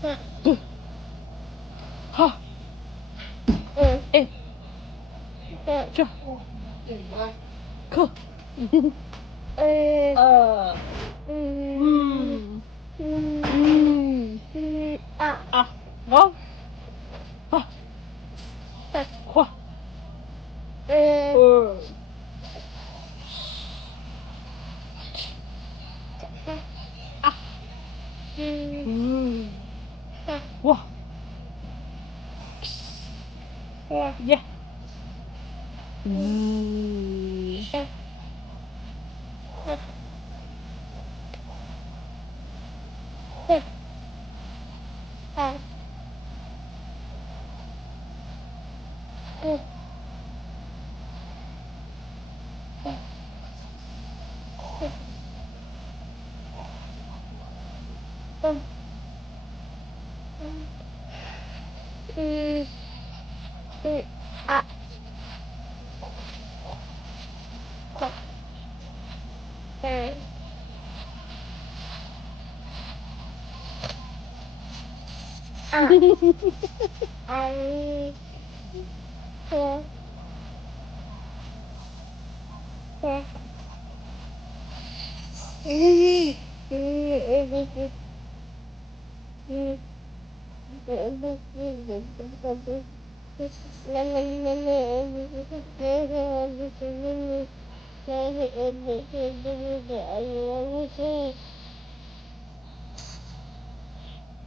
Ha. Eh. Cha. Ko. À. Ngon. Ha. Khoa. À. Wow. Yeah.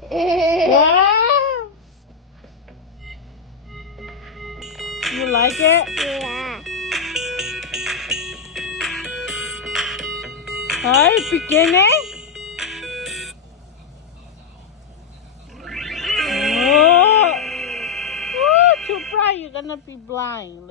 Wow. You like it? Yeah. Hi, beginning. Oh, too bright. You're gonna be blind.